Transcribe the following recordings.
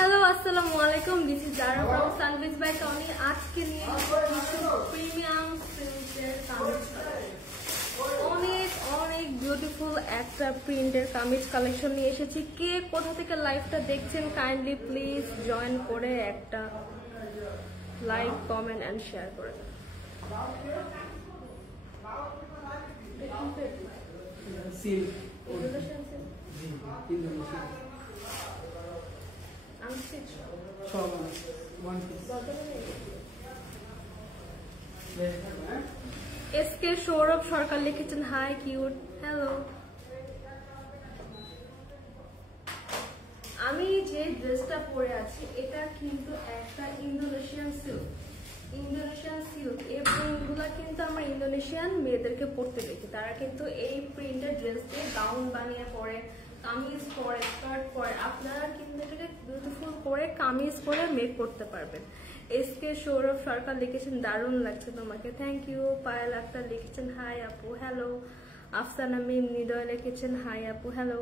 Hello আসসালামু আলাইকুম, this is Zara from Sunbiz by Tony. আজকে নিয়ে প্রিমিয়াম সিল্কের কামিজ, অনেক অনেক বিউটিফুল একটা প্রিন্টের কামিজ কালেকশন নিয়ে এসেছি। কে কোথা থেকে লাইভটা দেখছেন কাইন্ডলি প্লিজ জয়েন করে একটা লাইক, কমেন্ট এন্ড শেয়ার করে দেন। এসকে সৌরভ সরকার লিখেছেন হাই কিউট, হ্যালো। আমি যে ড্রেসটা পরে আছি এটা কিন্তু একটা ইন্দোনেশিয়ান সিল্ক। এই প্রিন্টগুলো কিন্তু আমরা ইন্দোনেশিয়ান মেয়েদেরকে পরতে দেখি। তারা কিন্তু এই প্রিন্টের ড্রেস দিয়ে গাউন বানিয়ে পরে, কামিজ পরে, স্কার্ট পরে। আপনারা কিন্তু এটাকে বিউটিফুল করে কামিজ পরে মেক করতে পারবেন। এসকে সৌরভ সরকার লিখেছেন দারুণ লাগছে তোমাকে, থ্যাংক ইউ। পায়েল আক্তার লিখেছেন হাই আপু, হ্যালো। আফসানা মিম নিদয় লিখেছেন হাই আপু, হ্যালো।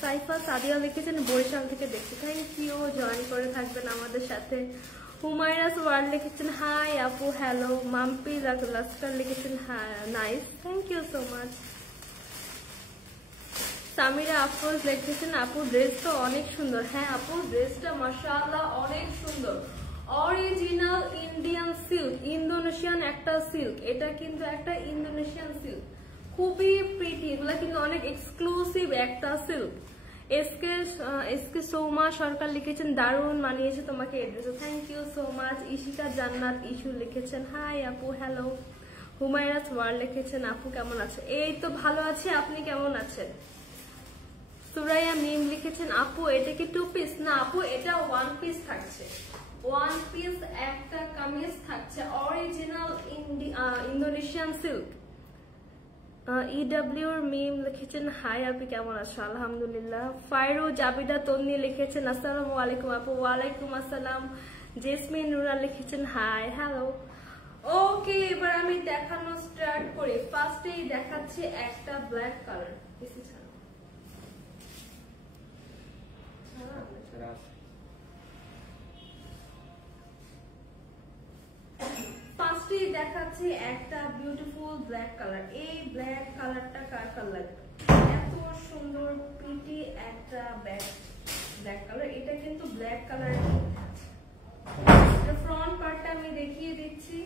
সাইফা সাদিয়া লিখেছেন বরিশাল থেকে দেখছি, থ্যাংক ইউ। জয়েন করে থাকবেন আমাদের সাথে। হুমায়রাস ওয়ার্ল্ড লিখেছেন হাই আপু, হ্যালো। মাম্পি লাস্কার লিখেছেন nice, thank you so much. Samira Afroz লিখেছেন আপু ড্রেস তো অনেক সুন্দর। হ্যাঁ আপু, ড্রেসটা মাশাআল্লাহ অনেক সুন্দর। অরিজিনাল ইন্ডিয়ান সিল্ক, ইন্দোনেশিয়ান একটা সিল্ক। এটা কিন্তু একটা ইন্দোনেশিয়ান সিল্ক, খুবই প্রিটি। এগুলা কিন্তু অনেক এক্সক্লুসিভ একটা সিল্ক। এসকে সৌমা সরকার লিখেছেন দারুণ মানিয়েছে তোমাকে এই dress, thank you so much. Ishika Jannat ইস্যু লিখেছেন হাই আপু, হ্যালো। হুমায়রাস ওয়ার্ল্ড লিখেছেন আপু কেমন আছে? এই তো ভালো আছে, আপনি কেমন আছেন? সুরাইয়া মিম লিখেছেন আপু এটা কি 2 পিস? না আপু, এটা 1 পিস থাকছে। 1 পিস একটা কামিজ থাকছে, অরিজিনাল ইন্দোনেশিয়ান সিল্ক। ইডব্লিউর মিম লিখেছেন হাই আপু কেমন আছো? আলহামদুলিল্লাহ। ফাইরু জাবিদা তন্নি লিখেছেন আসসালামু আলাইকুম আপু, ওয়ালাইকুম আসসালাম। জেসমিন নুরা লিখেছেন হাই, হ্যালো। ওকে, এবার আমি দেখানো স্টার্ট করি। ফার্স্টেই দেখাচ্ছি একটা ব্ল্যাক কালার। ফার্স্টেই দেখাচ্ছি একটা বিউটিফুল ব্ল্যাক কালার। এই ব্ল্যাক কালারটা কার কার লাগবে? এত সুন্দর প্রিটি একটা ব্ল্যাক কালার। এটা কিন্তু ব্ল্যাক কালার। ফ্রন্ট পার্টটা আমি দেখিয়ে দিচ্ছি।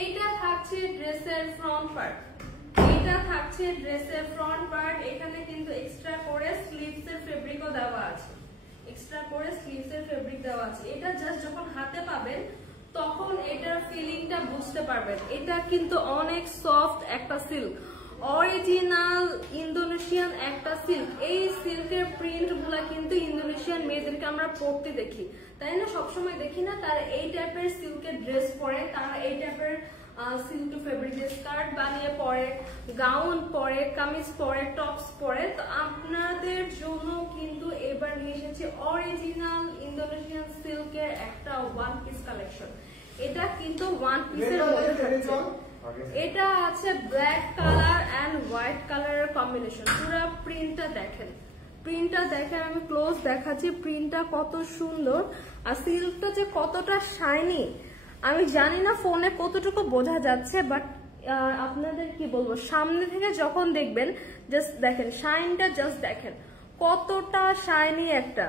এইটা থাকছে ড্রেসের ফ্রন্ট পার্ট। এখানে কিন্তু এক্সট্রা করে স্লিভসের ফেব্রিকও দেওয়া আছে। এটা জাস্ট যখন হাতে পাবেন তখন এটার ফিলিংটা বুঝতে পারবেন। এটা কিন্তু অনেক সফট একটা সিল্ক, অরিজিনাল ইন্দোনেশিয়ান একটা সিল্ক। এই সিল্কের প্রিন্ট গুলা কিন্তু ইন্দোনেশিয়ান মেয়েদেরকে আমরা পরতে দেখি, তাই না? সবসময় দেখি না তারা এই টাইপের সিল্কের ড্রেস পরে, তারা এই টাইপের সিল্ক ফেব্রিক স্কার্ট বানিয়ে পরে, গাউন পরে, কামিজ পরে, টপস পরে। তো আপনাদের জন্য কিন্তু এবার নিয়ে এসেছি অরিজিনাল ইন্দোনেশিয়ান সিল্কের একটা 1 পিস কালেকশন। এটা কিন্তু 1 পিসের মধ্যে থাকছে। এটা আছে ব্ল্যাক কালার এন্ড হোয়াইট কালারের কম্বিনেশন। পুরো প্রিন্টটা দেখেন, আমি ক্লোজ দেখাচ্ছি। প্রিন্টটা কত সুন্দর, আর সিল্কটা যে কতটা শাইনি আমি জানি না ফোনে কতটুকু বোঝা যাচ্ছে, বাট আপনাদের কি বলবো, সামনে থেকে যখন দেখবেন জাস্ট দেখেন শাইনটা, জাস্ট দেখেন কতটা শাইনি একটা।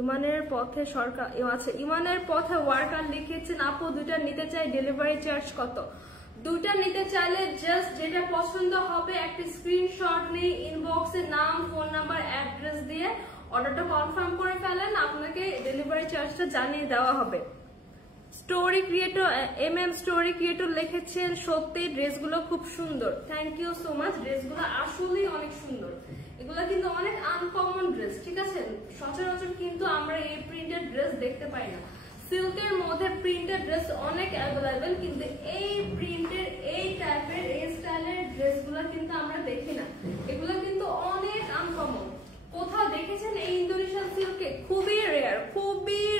ইমানের পথে সরকার আছে, ইমানের পথে ওয়ার্কার লিখেছেন আপু দুইটা নিতে চাই, ডেলিভারি চার্জ কত? দুইটা নিতে চাইলে জাস্ট যেটা পছন্দ হবে একটা স্ক্রিনশট নিয়ে ইনবক্সে নাম, ফোন নাম্বার, অ্যাড্রেস দিয়ে অর্ডারটা কনফার্ম করে ফেলেন, আপনাকে ডেলিভারি চার্জটা জানিয়ে দেওয়া হবে। স্টোরি ক্রিয়েটর স্টোরি ক্রিয়েটর লিখেছেন সত্যি ড্রেসগুলো খুব সুন্দর, থ্যাংক ইউ সো মাচ। ড্রেসগুলো আসলেই অনেক সুন্দর। এগুলো কিন্তু অনেক আনকমন ড্রেস, ঠিক আছে? সচরাচর কিন্তু আমরা এই প্রিন্টেড ড্রেস দেখতে পাই না। সিল্কের মধ্যে প্রিন্টেড ড্রেস অনেক অ্যাভেলেবেল, কিন্তু এই প্রিন্টের এই টাইপের এই স্টাইলের ড্রেসগুলো কিন্তু আমরা দেখি না। এগুলো কিন্তু অনেক আনকমন। কোথাও দেখেছেন এই ইন্দোনেশিয়ান সিল্কে? খুবই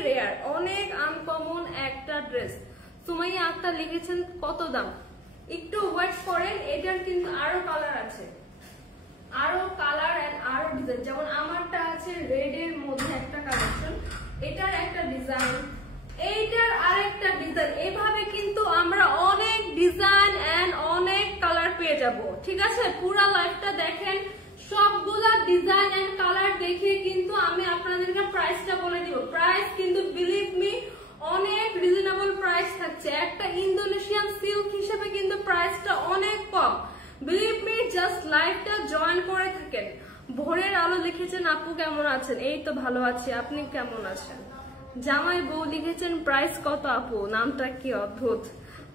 রেয়ার, অনেক আনকমন একটা ড্রেস। সুমাইয়া আক্তার লিখেছেন কত দাম? একটু ওয়েট করেন, এটার কিন্তু এটার একটা ডিজাইন, এইটার আরেকটা ডিজাইন, এইভাবে কিন্তু আমরা অনেক ডিজাইন এন্ড অনেক কালার পেয়ে যাব। ঠিক আছে, পুরো লাইভটা দেখেন, সবগুলা ডিজাইন এন্ড কালার দেখিয়ে কিন্তু আমি আপনাদেরকে প্রাইসটা বলে দিব। প্রাইস কিন্তু বিলিভ মি অনেক রিজনেবল প্রাইস থাকছে। একটা ইন্দোনেশিয়ান সিল্ক হিসেবে কিন্তু প্রাইসটা অনেক কম। বিলিভ মি, জাস্ট লাইভটা জয়েন করে থাকেন। ভোরের আলো লিখেছেন আপু কেমন আছেন? এই তো ভালো আছি, আপনি কেমন আছেন? জামাই বউ লিখেছেন প্রাইস কত আপু? নামটা কি অদ্ভুত।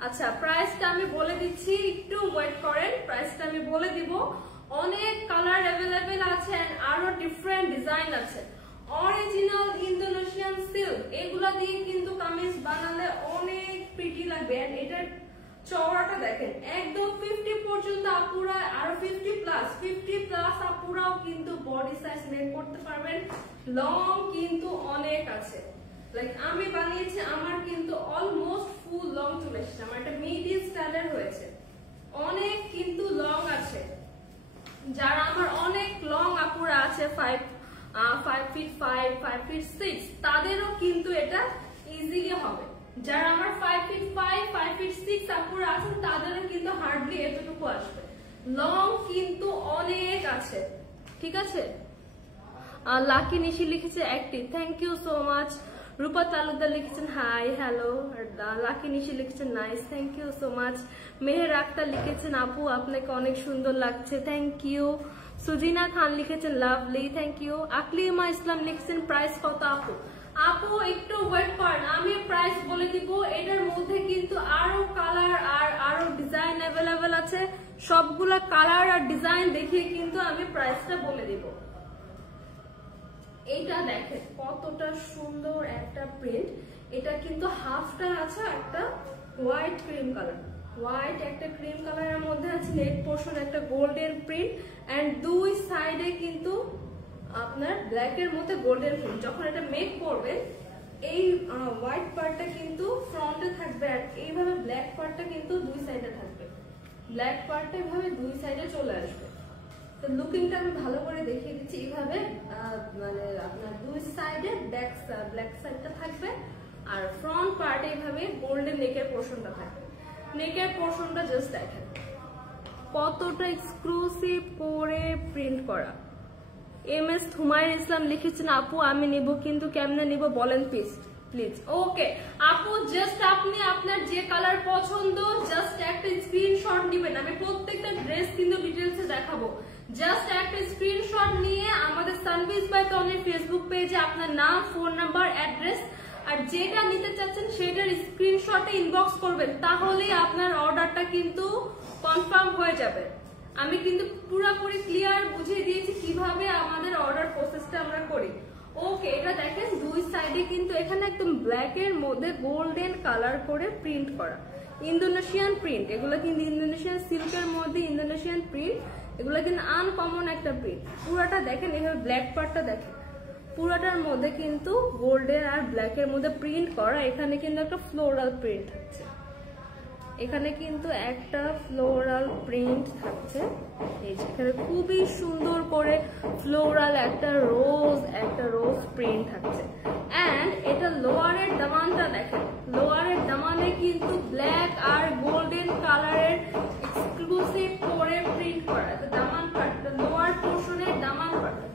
আচ্ছা, প্রাইসটা আমি বলে দিচ্ছি, একটু ওয়েট করেন, প্রাইসটা আমি বলে দিব। অনেক কালার অ্যাভেলেবেল আছে, আরো ডিফারেন্ট ডিজাইন আছে। অরিজিনাল ইন্দোনেশিয়ান সিল্ক, এগুলা দিয়ে কিন্তু কামিজ বানালে অনেক প্রিটি লাগবে। এটার চওড়াটা দেখেন, একদম 50 পর্যন্ত আপুরা, আর 50 প্লাস আপুরাও কিন্তু বডি সাইজ মেক করতে পারবেন। লং কিন্তু অনেক আছে, লাইক আমি বানিয়েছি, আমার কিন্তু অলমোস্ট ফুল লং চলে এসেছে। আমার একটা মিডি স্টাইলের হয়েছে, অনেক কিন্তু লং আছে। যারা আমার অনেক লং আপুরা আছে, 5 ফিট 5 ফিট 6, তাদেরও কিন্তু এটা ইজিলি হবে। যারা আমার 5 ফিট 5 ফিট 6 আপুরা আছেন, তাদেরও কিন্তু হার্ডলি এতটুকু আসবে। লং কিন্তু অনেক আছে। ঠিক আছে, লাকি নিশি লিখেছে active, thank you so much. Rupa Talukdar লিখেছেন হাই হ্যালো। লাকি নিশি লিখেছেন nice, thank you so much. Meher Akter লিখেছেন আপু আপনাকে অনেক সুন্দর লাগছে, থ্যাংক ইউ। সুজিনা খান লিখেছেন লাভলি, থ্যাংক ইউ। আকলিমা ইসলাম লিখেছেন প্রাইস কত আপু? আপু একটু ওয়েট করেন, আমি প্রাইস বলে দিব। এটার মধ্যে কিন্তু আরো কালার আর আরো ডিজাইন অ্যাভেলেবেল আছে। সবগুলা কালার আর ডিজাইন দেখিয়ে কিন্তু আমি প্রাইসটা বলে দিব। এইটা দেখেন কতটা সুন্দর একটা প্রিন্ট। এটা কিন্তু হাফটা আছে একটা হোয়াইট ক্রিম কালার, হোয়াইট একটা ক্রিম কালারের মধ্যে আছে। নেক পোর্শন একটা গোল্ডেন প্রিন্ট এন্ড দুই সাইডে কিন্তু আপনার ব্ল্যাক এর মধ্যে গোল্ডেন প্রিন্ট। যখন এটা মেক করবেন, এই হোয়াইট পার্টটা কিন্তু ফ্রন্টে থাকবে, আর এইভাবে ব্ল্যাক পার্টটা কিন্তু দুই সাইডে থাকবে। ব্ল্যাক পার্টটা এভাবে দুই সাইডে চলে আসবে। তো লুকিংটা আমি ভালো করে দেখিয়ে দিচ্ছি। এইভাবে মানে আপনার দুই সাইডে ব্ল্যাক সাইডটা থাকবে, আর ফ্রন্ট পার্টে এইভাবে গোল্ডেন নেকের পোর্শনটা থাকবে। নেকের পোর্শনটা জাস্ট দেখেন কতটা এক্সক্লুসিভ করে প্রিন্ট করা। MS হুমায়ুন ইসলাম লিখেছেন আপু আমি নিব, কিন্তু কেমনে নিব বলেন প্লিজ। ওকে আপু, জাস্ট আপনি আপনার যে কালার পছন্দ জাস্ট একটা স্ক্রিনশট নেবেন। আমি প্রত্যেকটা ড্রেস কিন্তু ডিটেইলসে দেখাবো। জাস্ট একটা স্ক্রিনশট নিয়ে আমাদের সানভিজ বাই তনির ফেসবুক পেজে আপনার নাম, ফোন নাম্বার, অ্যাড্রেস আর যেটা নিতে চাচ্ছেন সেটার স্ক্রিনশটে ইনবক্স করবেন, তাহলেই আপনার অর্ডারটা কিন্তু কনফার্ম হয়ে যাবে। আমি কিন্তু পুরোপুরি ক্লিয়ার বুঝিয়ে দিয়েছি কিভাবে আমাদের অর্ডার প্রসেসটা আমরা করি। ওকে, এটা দেখেন দুই সাইডে কিন্তু এখানে একদম ব্ল্যাক এর মধ্যে গোল্ডেন কালার করে প্রিন্ট করা, ইন্দোনেশিয়ান প্রিন্ট। এগুলো কিন্তু ইন্দোনেশিয়ান সিল্কের মধ্যে ইন্দোনেশিয়ান প্রিন্ট, এগুলো কিন্তু আনকমন একটা প্রিন্ট। পুরাটা দেখেন, এভাবে ব্ল্যাক পার্টটা দেখেন, পুরাটার মধ্যে কিন্তু গোল্ডেন আর ব্ল্যাক এর মধ্যে প্রিন্ট করা। এখানে কিন্তু একটা ফ্লোরাল প্রিন্ট থাকছে, এখানে কিন্তু একটা ফ্লোরাল প্রিন্ট থাকছে। এই যে এখানে খুবই সুন্দর করে ফ্লোরাল একটা রোজ প্রিন্ট থাকছে। এন্ড এটা লোয়ারের দামানটা দেখেন, লোয়ারের দামানে কিন্তু ব্ল্যাক আর গোল্ডেন কালারের এক্সক্লুসিভ করে প্রিন্ট করা। তো দামান পার্টটা, লোয়ার পোর্শনের দামান পার্টটা,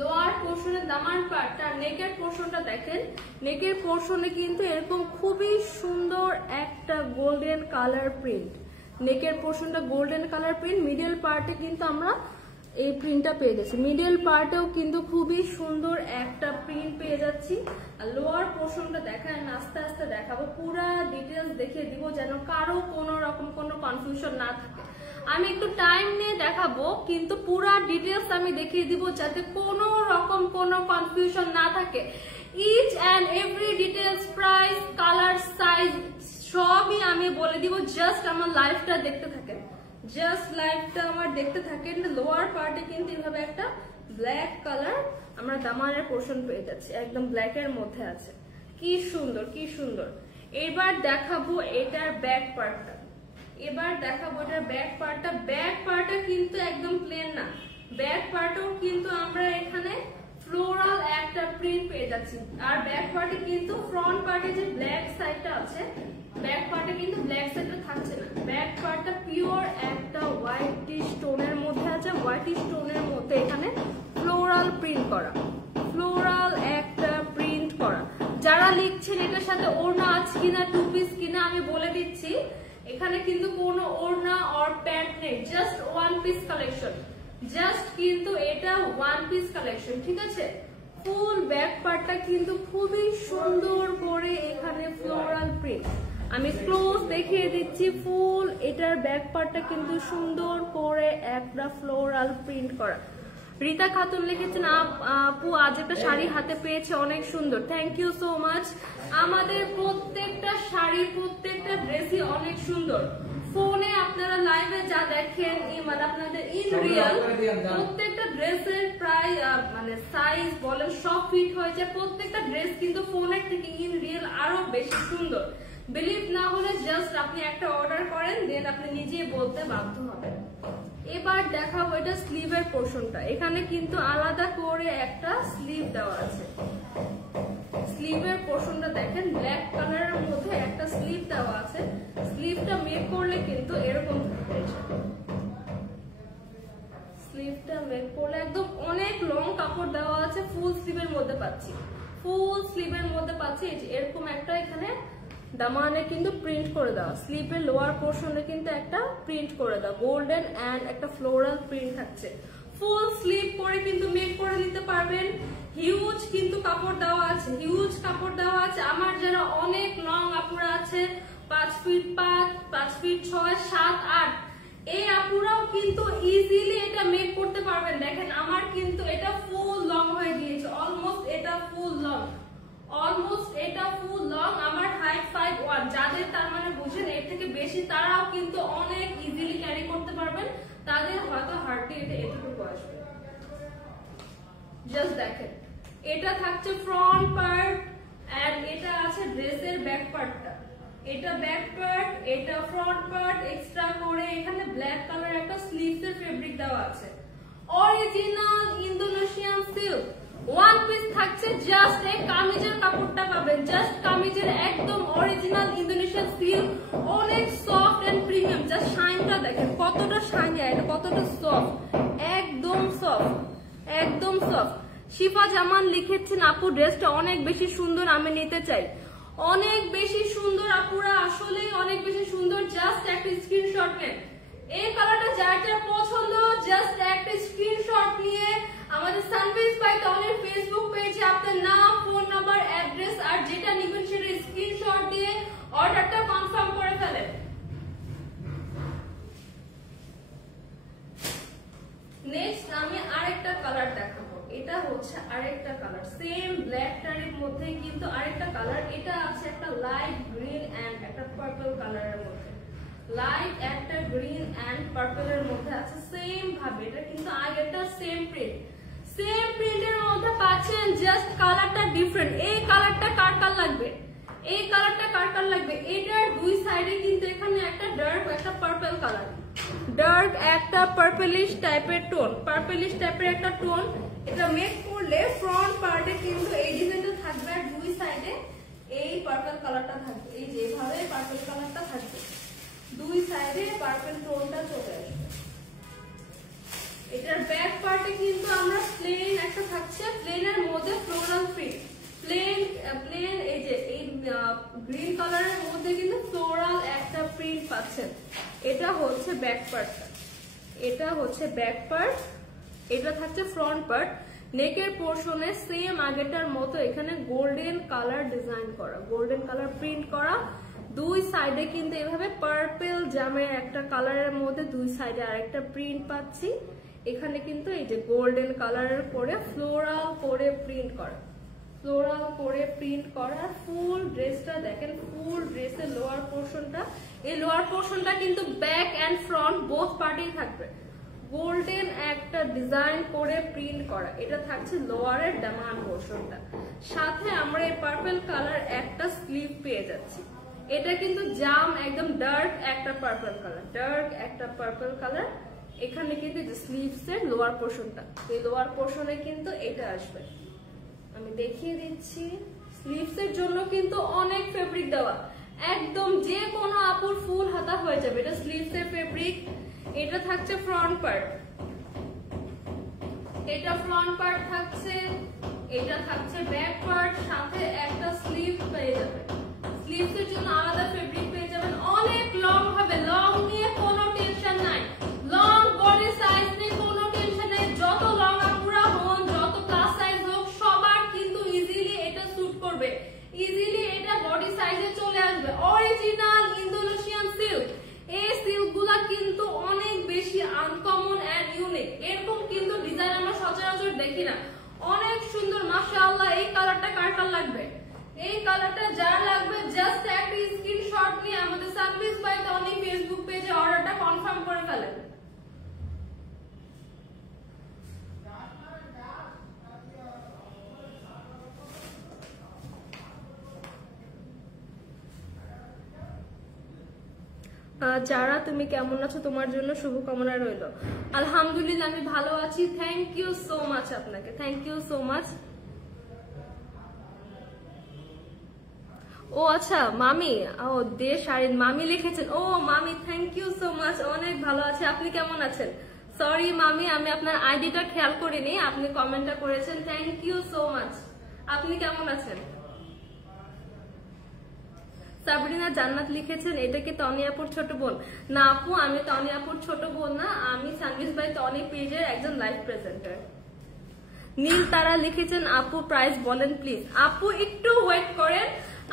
লোয়ার পোর্শনের দামান পার্টটা, নেকের পোর্শনটা দেখেন। নেকের পোর্শনে কিন্তু এরকম খুবই সুন্দর একটা গোল্ডেন কালার প্রিন্ট। নেকের পোর্শনটা গোল্ডেন কালার প্রিন্ট, মিডল পার্টে কিন্তু আমরা এই প্রিন্টটা পেয়ে গেছি। মিডল পার্টেও কিন্তু খুবই সুন্দর একটা প্রিন্ট পেয়ে যাচ্ছি। আর লোয়ার পোর্শনটা দেখায় আস্তে আস্তে দেখাবো, পুরা ডিটেলস দেখিয়ে দিব যেন কারো কোনো রকম কোনো কনফিউশন না থাকে। আমি একটু টাইম নিয়ে দেখাবো, কিন্তু পুরা ডিটেলস আমি দেখিয়ে দিব যাতে কোনো রকম কোনো কনফিউশন না থাকে। Each and every details, price, colour, size সবই আমি বলে দিব। জাস্ট আমার লাইভটা দেখতে থাকেন, জাস্ট লাইভটা আমার দেখতে থাকেন। লোয়ার পার্টে কিন্তু এভাবে একটা ব্ল্যাক কালার আমরা দামানের পোর্শন পেয়ে যাচ্ছি, একদম ব্ল্যাক এর মধ্যে আছে। কি সুন্দর, কি সুন্দর। এবার দেখাবো এটার ব্যাক পার্টটা, এবার দেখাবো এটার ব্যাক পার্টটা। ব্যাক পার্টটা কিন্তু একদম প্লেন না, ব্যাক পার্টও কিন্তু আমরা এখানে ফ্লোরাল একটা প্রিন্ট পেয়ে যাচ্ছি। আর ব্যাক পার্টে কিন্তু ফ্রন্ট পার্টে যে ব্ল্যাক সাইডটা আছে, ব্যাক পার্টে কিন্তু ব্ল্যাক সাইডটা থাকছে না, ব্যাক পার্টটা পিওর একটা হোয়াইটিশ টোনের মধ্যে আছে। হোয়াইটিশ টোনের মধ্যে এখানে ফ্লোরাল প্রিন্ট করা, ফ্লোরাল একটা প্রিন্ট করা। যারা লিখছেন এটার সাথে ওড়না আছে কিনা, টু পিস কিনা, আমি বলে দিচ্ছি এখানে কিন্তু কোনো ওড়না অর প্যান্ট নেই, just one piece collection, just কিন্তু এটা ওয়ান পিস কালেকশন, ঠিক আছে। ফুল ব্যাক পার্টটা কিন্তু খুবই সুন্দর করে এখানে ফ্লোরাল প্রিন্ট, আমি ক্লোজ দেখিয়ে দিচ্ছি। ফুল এটার ব্যাক পার্টটা কিন্তু সুন্দর করে একটা ফ্লোরাল প্রিন্ট করা। রীতা খাতুন লিখেছেন আপু আজ একটা শাড়ি হাতে পেয়েছে, অনেক সুন্দর, থ্যাংক ইউ সো মাচ। আমাদের প্রত্যেকটা শাড়ি প্রত্যেকটা ড্রেসই অনেক সুন্দর। ফোনে আপনারা লাইভে যা দেখেন মানে আপনাদের ইন রিয়েল প্রত্যেকটা ড্রেসের প্রায় মানে সাইজ বলেন সব ফিট হয়েছে। প্রত্যেকটা ড্রেস কিন্তু ফোনের থেকে ইন রিয়েল আরো বেশি সুন্দর। বিলিভ না হলে জাস্ট আপনি একটা অর্ডার করেন, দেন আপনি নিজেই বলতে বাধ্য হবেন। এবার দেখাবো এটা স্লিভের পোর্শনটা। এখানে কিন্তু আলাদা করে একটা স্লিভ দেওয়া আছে। স্লিভের পোর্শনটা দেখেন, ব্ল্যাক কালারের মধ্যে একটা স্লিভ দেওয়া আছে। স্লিভটা মেক করলে কিন্তু এরকম থাকবে, স্লিভটা মেক করলে একদম অনেক লং কাপড় দেওয়া আছে। ফুল স্লিভের মধ্যে পাচ্ছি, ফুল স্লিভের মধ্যে পাচ্ছি এরকম একটা এখানে দামানে কিন্তু প্রিন্ট করে দেওয়া। স্লিভের লোয়ার পোর্শনে কিন্তু একটা প্রিন্ট করে দেওয়া, গোল্ডেন এন্ড একটা ফ্লোরাল প্রিন্ট থাকছে। ফুল স্লিভ করে কিন্তু মেক করে নিতে পারবেন। হিউজ কিন্তু কাপড় দেওয়া আছে, হিউজ কাপড় দেওয়া আছে। আমার যারা অনেক লং আপুরা আছে 5 ফিট 5, 5 ফিট 6, 7, 8, এই আপুরাও কিন্তু ইজিলি এটা মেক করতে পারবেন। দেখেন আমার কিন্তু এটা ফুল লং হয়ে গিয়েছে, অলমোস্ট এটা ফুল লং, অলমোস্ট এটা ফুল লং। আমার হাইট 5'1", যাদের তার মানে বুঝেন এর থেকে বেশি তারাও কিন্তু অনেক ইজিলি ক্যারি করতে পারবেন। তাদের হয়তো হার্টে এটা এতটুকু আসবে। জাস্ট দেখেন এটা থাকছে ফ্রন্ট পার্ট এন্ড এটা আছে ড্রেসের ব্যাক পার্টটা। এটা ব্যাক পার্ট, এটা ফ্রন্ট পার্ট, এক্সট্রা করে এখানে ব্ল্যাক কালার একটা স্লিভস এর ফেব্রিক দেওয়া আছে। Original Indonesian silk one piece থাকছে। জাস্ট এই কামিজের কাপড়টা পাবেন, জাস্ট কামিজের একদম অরিজিনাল ইন্দোনেশিয়ান সিল্ক, অনেক সফট এন্ড প্রিমিয়াম। জাস্ট শাইনটা দেখেন কতটা শাইনি, এটা কতটা সফট, একদম সফট, একদম সফট। শিফা জামান লিখেছেন আপু ড্রেসটা অনেক বেশি সুন্দর, আমি নিতে চাই। অনেক বেশি সুন্দর আপুরা, আসলে অনেক বেশি সুন্দর। জাস্ট একটা স্ক্রিনশট নেন, এই কালারটা যার যার পছন্দ জাস্ট একটা স্ক্রিনশট নিয়ে আমাদের সানবিজ বাই তনির ফেসবুক পেজে আপনার নাম, ফোন নাম্বার, অ্যাড্রেস আর যেটা নেবেন সেটা স্ক্রিনশট দিয়ে অর্ডারটা কনফার্ম করে ফেলেন। নেক্সট আমি আরেকটা কালার দেখাবো। এটা হচ্ছে আরেকটা কালার, সেম ব্ল্যাক টারের মধ্যে কিন্তু আরেকটা কালার। এটা আছে একটা লাইট গ্রিন এন্ড একটা পার্পল কালারের মধ্যে, লাইট একটা গ্রিন এন্ড পার্পলের মধ্যে আছে সেম ভাবে। এটা কিন্তু আগেরটা সেম প্রিন্ট, সেম প্রিন্টের মধ্যে পাচ্ছেন, জাস্ট কালারটা ডিফারেন্ট। এই কালারটা কার কার লাগবে, এই কালারটা কার কার লাগবে। এটার দুই সাইডে কিন্তু এখানে একটা ডার্ক একটা পার্পল কালার, ডার্ক একটা পার্পলিশ টাইপের টোন, পার্পলিশ টাইপের একটা টোন। এটা মেক করলে ফ্রন্ট পার্টে কিন্তু এই ডিজাইনটা থাকবে আর দুই সাইডে এই পার্পল কালারটা থাকবে। এই যেভাবে পার্পল কালারটা থাকবে, দুই সাইডে পার্পল টোনটা চলে আসবে। এটার ব্যাক পার্টে কিন্তু আমরা প্লেন একটা থাকছে, প্লেনের মধ্যে ফ্লোরাল প্রিন্ট, প্লেন প্লেন এই যে এই গ্রিন কালারের মধ্যে কিন্তু ফ্লোরাল একটা প্রিন্ট পাচ্ছেন। এটা হচ্ছে ব্যাক পার্টটা, এটা হচ্ছে ব্যাক পার্ট, এটা থাকছে ফ্রন্ট পার্ট। নেকের পোর্শনে সেম আগেরটার মতো এখানে গোল্ডেন কালার ডিজাইন করা, গোল্ডেন কালার প্রিন্ট করা। দুই সাইডে কিন্তু এভাবে পার্পল জামের একটা কালারের মধ্যে দুই সাইডে আরেকটা প্রিন্ট পাচ্ছি। এখানে কিন্তু এই যে গোল্ডেন কালারের করে ফ্লোরাল করে প্রিন্ট করা, ফ্লোরাল করে প্রিন্ট করা। ফুল ড্রেসটা দেখেন, ফুল ড্রেসের লোয়ার পোর্শনটা, এই লোয়ার পোর্শনটা কিন্তু ব্যাক এন্ড ফ্রন্ট বোথ পার্টেই থাকবে গোল্ডেন একটা ডিজাইন করে প্রিন্ট করা। এটা থাকছে লোয়ারের দামান পোর্শনটা, সাথে আমরা এই পার্পল কালার একটা স্লিভ পেয়ে যাচ্ছি। এটা কিন্তু জাম একদম ডার্ক একটা পার্পল কালার, ডার্ক একটা পার্পল কালার। এখানে কিন্তু স্লিভস এর লোয়ার পোর্শনটা, এই লোয়ার পোর্শনে কিন্তু এটা আসবে। আমি দেখিয়ে দিচ্ছি, স্লিভস এর জন্য কিন্তু অনেক ফেব্রিক দেওয়া, একদম যে কোনো আপুর ফুল হাতা হয়ে যাবে। এটা স্লিভস এর ফেব্রিক, এটা থাকছে ফ্রন্ট পার্ট, এটা ফ্রন্ট পার্ট থাকছে, এটা থাকছে ব্যাক পার্ট, সাথে একটা স্লিভ পেয়ে যাবে। স্লিভস এর জন্য আলাদা ফেব্রিক পেয়ে যাবেন। অনেক লং হবে, লং নিয়ে কোনো টেনশন নাই, লং বডি সাইজ নিয়ে কোনো টেনশন নেই। যত লং আপুরা হন, যত প্লাস সাইজ হোক, সবার কিন্তু ইজিলি এটা স্যুট করবে, ইজিলি এটা বডি সাইজে চলে আসবে। অরিজিনাল ইন্দোনেশিয়ান সিল্ক, এই সিল্ক গুলা কিন্তু অনেক বেশি আনকমন এন্ড ইউনিক। এরকম কিন্তু ডিজাইন আমরা সচরাচর দেখি না। অনেক সুন্দর মাশাআল্লাহ। এই কালারটা কার কার লাগবে? এই কালারটা যার লাগবে জাস্ট একটা স্ক্রিনশট নিয়ে আমাদের সানভিস বাই তনি ফেসবুক পেজে অর্ডারটা কনফার্ম করে ফেলেন। যারা তুমি কেমন আছো? তোমার জন্য শুভকামনা রইল। আলহামদুলিল্লাহ আমি ভালো আছি, থ্যাংক ইউ সো মাচ আপনাকে, থ্যাংক ইউ সো মাচ। ও আচ্ছা মামি, ও দে শাড়ির মামি লিখেছেন। ও মামি থ্যাংক ইউ সো মাচ, অনেক ভালো আছে। আপনি কেমন আছেন? সরি মামি, আমি আপনার আইডিটা খেয়াল করিনি, আপনি কমেন্টটা করেছেন, থ্যাংক ইউ সো মাচ। আপনি কেমন আছেন? সাবরিনা জান্নাত লিখেছেন, এটা কি তনিয়াপুর ছোট বোন? না আপু, আমি তনিয়াপুর ছোট বোন না, আমি সানভিস বাই তনি পেজের একজন লাইভ প্রেজেন্টার। নীল তারা লিখেছেন, আপু প্রাইস বলেন প্লিজ। আপু একটু ওয়েট করেন,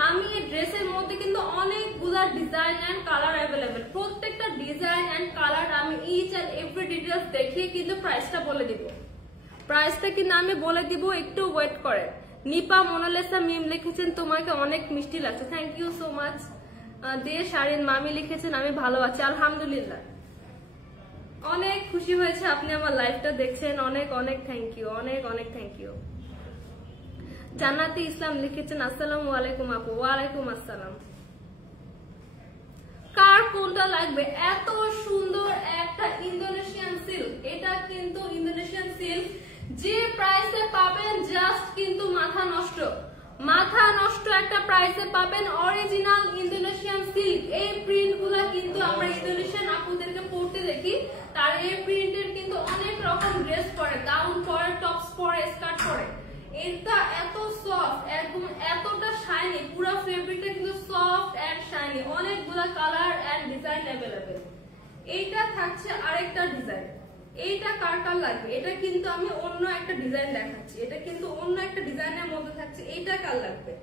আমি এই ড্রেসের মধ্যে কিন্তু অনেকগুলা ডিজাইন এন্ড কালার অ্যাভেলেবেল। প্রত্যেকটা ডিজাইন এন্ড কালার আমি ইচ এন্ড এভরি ডিটেইলস দেখিয়ে কিন্তু প্রাইসটা বলে দিব, প্রাইসটা কিন্তু আমি বলে দিব, একটু ওয়েট করেন। নিপা মোনালিসা মিম লিখেছেন, তোমাকে অনেক মিষ্টি লাগছে, থ্যাংক ইউ সো মাচ। দে শারিন মামি লিখেছেন, আমি ভালো আছি আলহামদুলিল্লাহ। অনেক খুশি হয়েছে আপনি আমার লাইভটা দেখছেন, অনেক অনেক থ্যাংক ইউ, অনেক অনেক থ্যাংক ইউ। জান্নাতি ইসলাম লিখেছেন, আসসালামু আলাইকুম আপু। ওয়ালাইকুম আসসালাম। কার কোনটা লাগবে? এত সুন্দর একটা ইন্দোনেশিয়ান সিল্ক, এটা কিন্তু ইন্দোনেশিয়ান সিল্ক, যে প্রাইসে পাবেন জাস্ট কিন্তু মাথা নষ্ট, মাথা নষ্ট একটা প্রাইসে পাবেন। অরিজিনাল ইন্দোনেশিয়ান সিল্ক, এই প্রিন্ট গুলা কিন্তু আমরা ইন্দোনেশিয়ান আপুদেরকে পরতে দেখি, তার এই প্রিন্টের কিন্তু অনেক রকম ড্রেস পরে, গাউন পরে, টপস পরে, স্কার্ট পরে। এটা এত সফট, একদম এতটা শাইনি, পুরো ফেব্রিকটা কিন্তু সফট এন্ড শাইনি, অনেকগুলা কালার এন্ড ডিজাইন অ্যাভেলেবেল। এইটা থাকছে আরেকটা ডিজাইন, এইটা কার কার লাগবে? এটা কিন্তু আমি অন্য একটা ডিজাইন দেখাচ্ছি, এটা কিন্তু অন্য একটা ডিজাইনের মধ্যে থাকছে। এইটা কার লাগবে?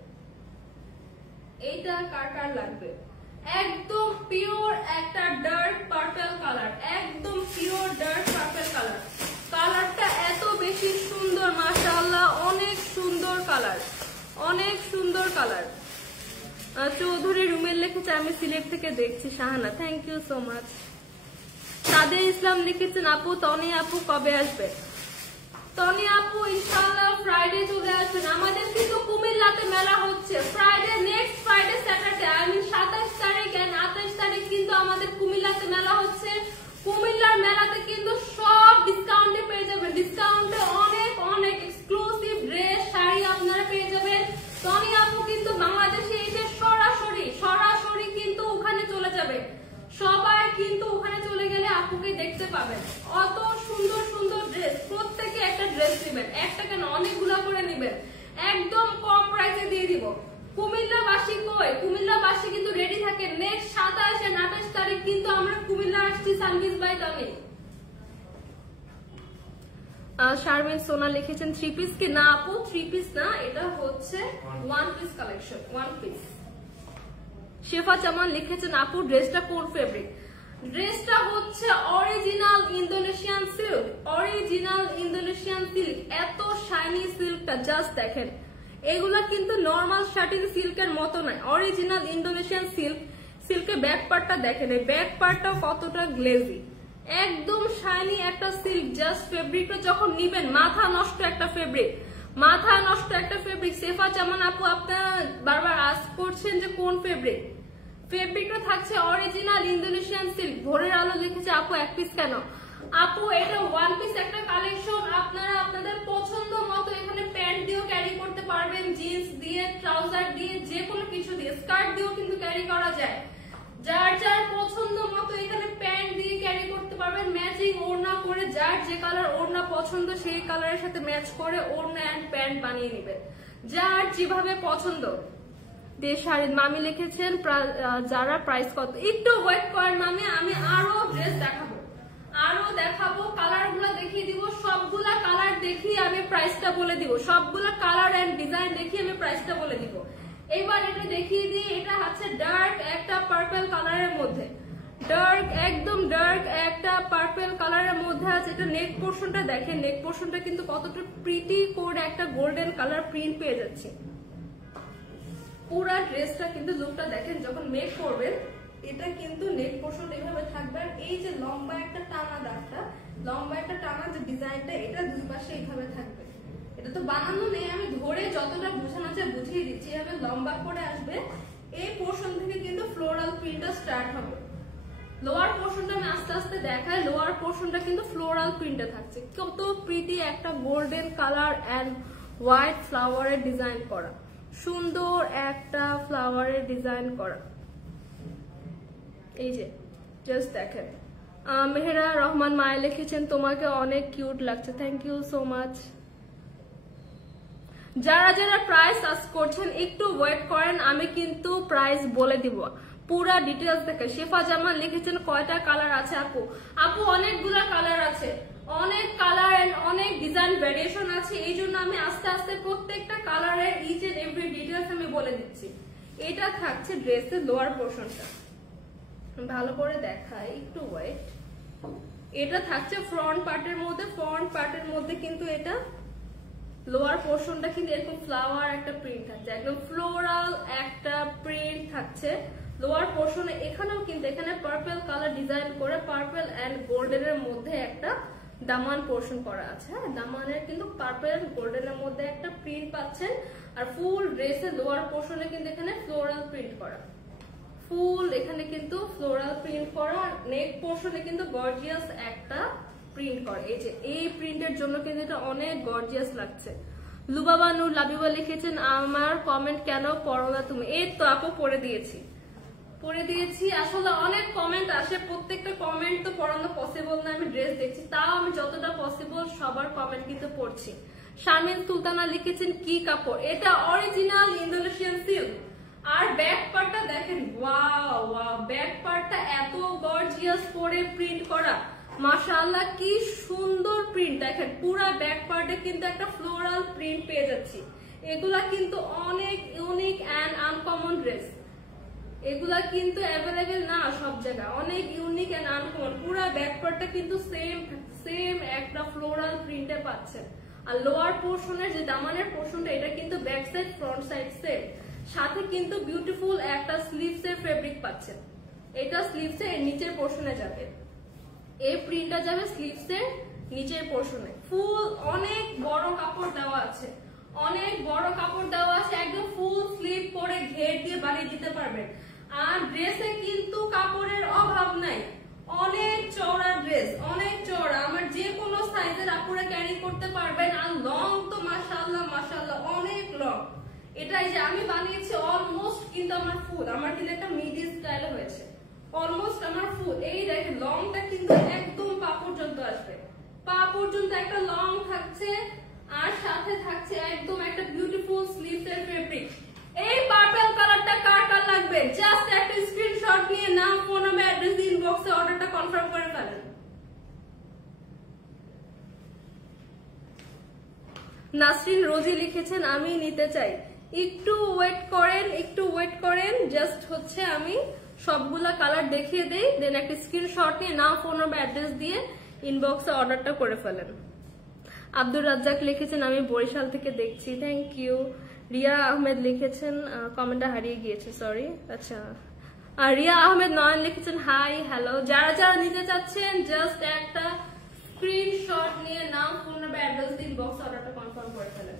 এইটা কার কার লাগবে? একদম পিওর একটা ডার্ক পার্পল কালার, একদম পিওর ডার্ক পার্পল কালার। কালারটা এত বেশি সুন্দর মাশাআল্লাহ, অনেক সুন্দর কালার, অনেক সুন্দর কালার। চৌধুরী রুমের লিখেছে, আমি সিলেট থেকে দেখছি। Shahana thank you so much. সাদে ইসলাম লিখেছেন, আপু তনি আপু কবে আসবে? তনি আপু ইনশাআল্লাহ ফ্রাইডে চলে আসবেন। আমাদের কিন্তু কুমিল্লাতে মেলা হচ্ছে Friday, next Friday Saturday, I mean 27 তারিখ এন্ড 28 তারিখ কিন্তু আমাদের কুমিল্লাতে মেলা হচ্ছে। কুমিল্লার মেলাতে কিন্তু সব ডিসকাউন্টে পেয়ে যাবেন, ডিসকাউন্টে অনেক অনেক এক্সক্লুসিভ ড্রেস শাড়ি আপনারা পেয়ে যাবেন। তনি আপু কিন্তু বাংলাদেশে এসে সরাসরি সরাসরি কিন্তু ওখানে চলে যাবে, সবাই কিন্তু ওখানে চলে গেলে আপুকে দেখতে পাবেন। অত সুন্দর সুন্দর ড্রেস, প্রত্যেকে একটা ড্রেস নেবেন, একটা কেন অনেকগুলা করে নেবেন, একদম কম প্রাইসে দিয়ে দিব। কুমিল্লাবাসী কই? কুমিল্লাবাসী কিন্তু রেডি থাকে, নেক্সট 27 আর 28 তারিখ কিন্তু আমরা কুমিল্লা আসছি সানভিস বাই তনি। শারমিন সোনা লিখেছেন, 3 পিস কি? না আপু 3 পিস না, এটা হচ্ছে 1 পিস কালেকশন, 1 পিস। শেফা চামান লিখেছেন, আপু ড্রেসটা কোন ফেব্রিক? ড্রেসটা হচ্ছে original Indonesian silk, original Indonesian silk. এত শাইনি সিল্কটা জাস্ট দেখেন, এগুলা কিন্তু নর্মাল শাটিন সিল্কের মতো নয়, অরিজিনাল ইন্দোনেশিয়ান সিল্ক। সিল্কের ব্যাক পার্টটা দেখেন, এই ব্যাক পার্টটা কতটা গ্লেজি, একদম শাইনি একটা সিল্ক। জাস্ট ফেব্রিকটা যখন নিবেন মাথা নষ্ট একটা ফেব্রিক, মাথা নষ্ট একটা ফেব্রিক। সেফা চামান আপু আপনারা বারবার আস্ক করছেন যে কোন ফেব্রিক, ফেব্রিকটা থাকছে অরিজিনাল ইন্দোনেশিয়ান সিল্ক। ভোরের আলো লিখেছে, আপু 1 পিস কেন? আপু এটা ওয়ান পিস একটা কালেকশন, আপনারা আপনাদের পছন্দ মতো এখানে প্যান্ট দিয়েও ক্যারি করতে পারবেন, জিন্স দিয়ে, ট্রাউজার দিয়ে, যে কোনো কিছু দিয়ে, স্কার্ট দিয়েও কিন্তু ক্যারি করা যায়। যার যার পছন্দ মতো এখানে প্যান্ট দিয়ে ক্যারি করতে পারবেন, ম্যাচিং ওড়না করে, যার যে কালার ওড়না পছন্দ সেই কালারের সাথে ম্যাচ করে ওড়না এন্ড প্যান্ট বানিয়ে নেবেন, যার যেভাবে পছন্দ। শাড়ি মামি লিখেছেন যারা প্রাইস কত, একটু ওয়েট করেন মামি, আমি আরো ড্রেস দেখাবো, কালার গুলা দেখিয়ে দিব, সবগুলা কালার দেখিয়ে আমি প্রাইসটা বলে দিব, সবগুলা কালার এন্ড ডিজাইন দেখিয়ে আমি প্রাইসটা বলে দিব। এবার এটা দেখিয়ে দিই, এটা হচ্ছে ডার্ক একটা পার্পল কালারের মধ্যে, একদম ডার্ক একটা পার্পল কালারের মধ্যে আছে। এটা নেক পোর্শনটা দেখেন, নেক পোর্শনটা কিন্তু কতটা প্রিটি করে একটা গোল্ডেন কালার প্রিন্ট পেয়ে যাচ্ছে। পুরা ড্রেসটা কিন্তু লুকটা দেখেন, যখন মেক করবেন এটা কিন্তু নেক পোর্শনটা এইভাবে থাকবে, আর এই যে লম্বা একটা টানা দাগটা, লম্বা একটা টানা যে ডিজাইনটা, এটা দুই পাশে এইভাবে থাকবে। এটা তো বানানো নেই, আমি ধরে যতটা বোঝানো যায় বুঝিয়ে দিচ্ছি। এভাবে লম্বা করে আসবে, এই পোর্শন থেকে কিন্তু ফ্লোরাল প্রিন্টটা স্টার্ট হবে। লোয়ার পোর্শনটা আমি আস্তে আস্তে দেখাই, লোয়ার পোর্শনটা কিন্তু ফ্লোরাল প্রিন্টে থাকছে, কত প্রিটি একটা গোল্ডেন কালার এন্ড হোয়াইট ফ্লাওয়ারের ডিজাইন করা, সুন্দর একটা ফ্লাওয়ারের ডিজাইন করা। এই যে জাস্ট দেখেন। মেহেরা রহমান মায়া লিখেছেন তোমাকে অনেক কিউট লাগছে, থ্যাংক ইউ সো মাচ। যারা যারা প্রাইস আস্ক করছেন একটু ওয়েট করেন, আমি কিন্তু প্রাইস বলে দিব, পুরা ডিটেলস দেখে। শেফা জামান লিখেছেন কয়টা কালার আছে আপু? আপু অনেকগুলা কালার আছে, অনেক কালার এন্ড অনেক ডিজাইন ভ্যারিয়েশন আছে, এই জন্য আমি আস্তে আস্তে প্রত্যেকটা কালারের ইচ এন্ড এভরি ডিটেলস আমি বলে দিচ্ছি। এটা থাকছে ড্রেসের লোয়ার পোর্শনটা, ভালো করে দেখাই, একটু ওয়েট। এটা থাকছে ফ্রন্ট পার্টের মধ্যে, ফ্রন্ট পার্টের মধ্যে কিন্তু এটা লোয়ার পোর্শনটা কিন্তু এরকম ফ্লাওয়ার একটা প্রিন্ট থাকছে, একদম ফ্লোরাল একটা প্রিন্ট থাকছে লোয়ার পোর্শনে। এখানেও কিন্তু এখানে পার্পল কালার ডিজাইন করে পার্পল এন্ড গোল্ডেনের মধ্যে একটা দামান পোর্শন করা আছে। হ্যাঁ, দামানের কিন্তু পার্পল এন্ড গোল্ডেনের মধ্যে একটা প্রিন্ট পাচ্ছেন, আর ফুল ড্রেসের লোয়ার পোর্শনে কিন্তু এখানে ফ্লোরাল প্রিন্ট করা, ফুল এখানে কিন্তু ফ্লোরাল প্রিন্ট করা, নেক পোর্শনে কিন্তু গর্জিয়াস একটা প্রিন্ট করে। এই যে এই প্রিন্টের জন্য কিন্তু এটা অনেক গর্জিয়াস লাগছে। লুবাবা নূর লাবিবা লিখেছেন আমার কমেন্ট কেন পড়ো না তুমি? এই তো আপু পড়ে দিয়েছি। আসলে অনেক কমেন্ট আসে, প্রত্যেকটা কমেন্ট তো পড়ানো পসিবল না, আমি ড্রেস দেখছি, তাও আমি যতটা পসিবল সবার কমেন্ট কিন্তু পড়ছি। শারমিন সুলতানা লিখেছেন কি কাপড়? এটা অরিজিনাল ইন্দোনেশিয়ান সিল্ক, আর ব্যাক পার্টটা দেখেন, ওয়াও ওয়াও, ব্যাক পার্টটা এত গর্জিয়াস করে প্রিন্ট করা, মাশাআল্লাহ কি সুন্দর প্রিন্ট। দেখেন পুরা ব্যাক পার্টে কিন্তু একটা ফ্লোরাল প্রিন্ট পেয়ে যাচ্ছি। এগুলা কিন্তু অনেক ইউনিক এন্ড আনকমন ড্রেস, এগুলা কিন্তু অ্যাভেলেবেল না সব জায়গায়, অনেক ইউনিক এন্ড আনকমন। পুরা ব্যাক পার্টটা কিন্তু সেম একটা ফ্লোরাল প্রিন্টে পাচ্ছেন, আর লোয়ার পোর্শনের যে দামানের পোর্শনটা এটা কিন্তু back side front side same, সাথে কিন্তু বিউটিফুল একটা স্লিভস এর ফেব্রিক পাচ্ছেন। এটা স্লিভস এর নিচের পোর্শনে যাবে, এই প্রিন্টটা যাবে স্লিভস এর নিচের পোর্শনে। ফুল অনেক বড় কাপড় দেওয়া আছে, অনেক বড় কাপড় দেওয়া আছে, একদম ফুল স্লিভ করে ঘের দিয়ে বানিয়ে দিতে পারবেন। আর ড্রেসে কিন্তু কাপড়ের অভাব নাই, অনেক চওড়া ড্রেস, অনেক চওড়া, আমার যে কোনো সাইজের আপুরা ক্যারি করতে পারবেন। আর লং তো মাশাআল্লাহ মাশাআল্লাহ অনেক লং। এটাই যে আমি বানিয়েছি অলমোস্ট কিন্তু আমার ফুল, আমার কিন্তু একটা মিডি স্টাইল হয়েছে, অলমোস্ট আমার ফুল। এই দেখেন লংটা কিন্তু একদম পা পর্যন্ত আসবে, পা পর্যন্ত একটা লং থাকছে, আর সাথে থাকছে একদম একটা বিউটিফুল স্লিভস এর ফেব্রিক। এই পার্পল কালারটা কার কার লাগবে জাস্ট একটা স্ক্রিনশট নিয়ে নাম, ফোন নাম্বার, অ্যাড্রেস দিয়ে ইনবক্সে অর্ডারটা কনফার্ম করে ফেলেন। নাসরিন রোজি লিখেছেন আমি নিতে চাই, একটু ওয়েট করেন, জাস্ট হচ্ছে আমি সবগুলা কালার দেখিয়ে দেই, দেন একটা স্ক্রিনশট নিয়ে নাম, ফোন নাম্বার, অ্যাড্রেস দিয়ে ইনবক্সে অর্ডারটা করে ফেলেন। আব্দুর রাজ্জাক লিখেছেন আমি বরিশাল থেকে দেখছি, থ্যাংক ইউ। রিয়া আহমেদ লিখেছেন, কমেন্টটা হারিয়ে গিয়েছে, সরি। আচ্ছা, রিয়া আহমেদ নয়ন লিখেছেন হাই হ্যালো। যারা যারা নিতে চাচ্ছেন জাস্ট একটা স্ক্রিনশট নিয়ে নাম, ফোন নাম্বার, অ্যাড্রেস দিয়ে ইনবক্সে অর্ডারটা কনফার্ম করে ফেলেন।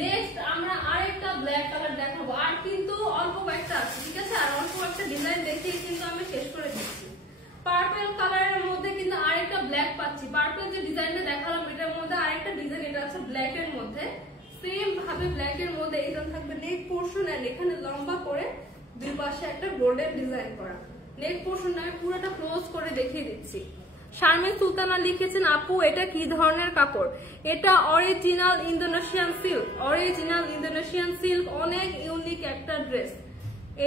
নেক্সট আমরা আরেকটা ব্ল্যাক কালার দেখাবো, আর কিন্তু অল্প কয়েকটা আছে, ঠিক আছে? আর অল্প একটা ডিজাইন দেখিয়ে কিন্তু আমি শেষ করে দিচ্ছি। পার্পল কালারের মধ্যে কিন্তু আরেকটা ব্ল্যাক পাচ্ছি, সেম ভাবে ব্ল্যাক এর মধ্যে এটা থাকবে নেক পোর্শন, এন্ড এখানে লম্বা করে দুই পাশে একটা গোল্ডেন ডিজাইন করা। নেক পোর্শনটা আমি পুরোটা ক্লোজ করে দেখিয়ে দিচ্ছি। শারমিন সুলতানা লিখেছেন আপু এটা কি ধরনের কাপড়? এটা original Indonesian silk. Original Indonesian silk, অনেক ইউনিক একটা ড্রেস।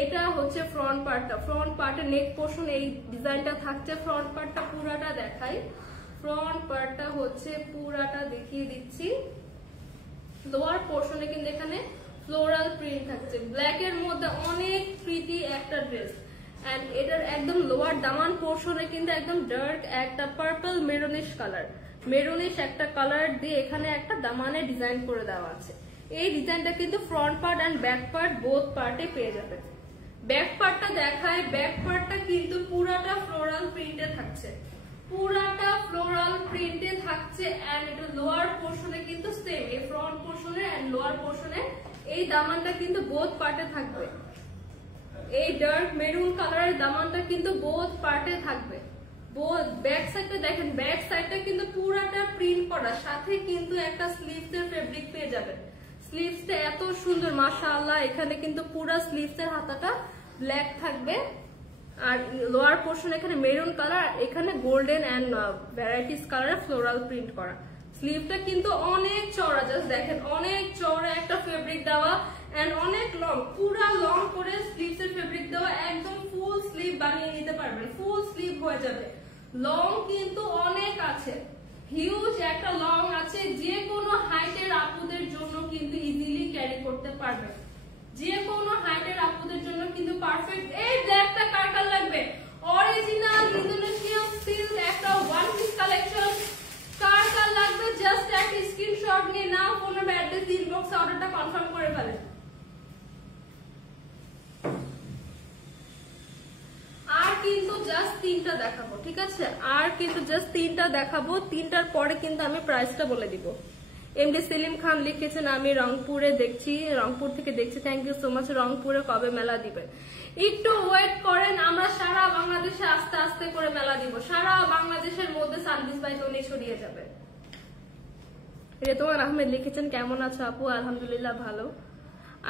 এটা হচ্ছে ফ্রন্ট পার্টটা, ফ্রন্ট পার্টে নেক পোর্শন এই ডিজাইনটা থাকছে। ফ্রন্ট পার্টটা পুরাটা দেখাই, ফ্রন্ট পার্টটা হচ্ছে পুরাটা দেখিয়ে দিচ্ছি। লোয়ার পোর্শনে কিন্তু এখানে ফ্লোরাল প্রিন্ট থাকছে, ব্ল্যাক এর মধ্যে অনেক প্রিটি একটা ড্রেস। এন্ড এটার একদম লোয়ার দামান পোর্শনে কিন্তু একদম ডার্ক একটা পার্পল মেরুনিশ কালার, মেরুনিশ একটা কালার দিয়ে এখানে একটা দামানে ডিজাইন করে দেওয়া আছে। এই ডিজাইনটা কিন্তু front part and back part both পার্টে পেয়ে যাবে। ব্যাক পার্টটা দেখায়, ব্যাক পার্টটা কিন্তু পুরাটা ফ্লোরাল প্রিন্টে থাকছে, পুরাটা ফ্লোরাল প্রিন্টে থাকছে। এন্ড এটা লোয়ার পোর্শনে কিন্তু সেম, এই ফ্রন্ট পোর্শনে এন্ড লোয়ার পোর্শনে এই দামানটা কিন্তু বোথ পার্টে থাকবে। এই ডার্ক মেরুন কালারের দামানটা কিন্তু বোথ পার্টে থাকবে। ব্যাক সাইডটা দেখেন, ব্যাক সাইডটা কিন্তু পুরাটা প্রিন্ট করা, সাথে কিন্তু একটা স্লিভস এর ফেব্রিক পেয়ে যাবেন। স্লিভসটা এত সুন্দর মাশাআল্লাহ, এখানে কিন্তু পুরা স্লিভস এর হাতাটা ব্ল্যাক থাকবে। আর লোয়ার পোর্শন এখানে মেরুন কালার, এখানে গোল্ডেন এন্ড ভ্যারাইটিস কালারের ফ্লোরাল প্রিন্ট করা। স্লিভটা কিন্তু অনেক চওড়া, জাস্ট দেখেন অনেক চওড়া একটা ফেব্রিক দেওয়া এন্ড অনেক লং, পুরা লং করে স্লিভস এর ফেব্রিক দেওয়া, একদম ফুল স্লিভ বানিয়ে নিতে পারবেন, ফুল স্লিভ হয়ে যাবে। লং কিন্তু অনেক আছে, হিউজ একটা লং আছে, যে কোনো হাইটের আপুদের জন্য কিন্তু ইজিলি ক্যারি করতে পারবেন, যে কোনো হাইটের আপুদের জন্য কিন্তু পারফেক্ট। এই ব্ল্যাকটা কার কার লাগবে? অরিজিনাল ইন্দোনেশিয়ান সিল্ক একটা ওয়ান পিস কালেকশন, কার কার লাগবে জাস্ট একটা স্ক্রিনশট নিয়ে নাও, ফোন নাম্বার অ্যাড্রেস ইনবক্সে অর্ডারটা কনফার্ম করে ফেলেন। আর কিন্তু জাস্ট তিনটা দেখাবো, ঠিক আছে? আর কিন্তু জাস্ট তিনটা দেখাবো, তিনটার পরে কিন্তু আমি প্রাইসটা বলে দিব। এমডি সেলিম খান লিখেছেন আমি রংপুরে দেখছি, রংপুর থেকে দেখছি, থ্যাংক ইউ সো মাচ। রংপুরে কবে মেলা দিবেন? একটু ওয়েট করেন, আমরা সারা বাংলাদেশে আস্তে আস্তে করে মেলা দিব, সারা বাংলাদেশের মধ্যে সার্ভিস বাই টোনে ছড়িয়ে যাবে। রেতোয়ান আহমেদ লিখেছেন কেমন আছো আপু? আলহামদুলিল্লাহ ভালো।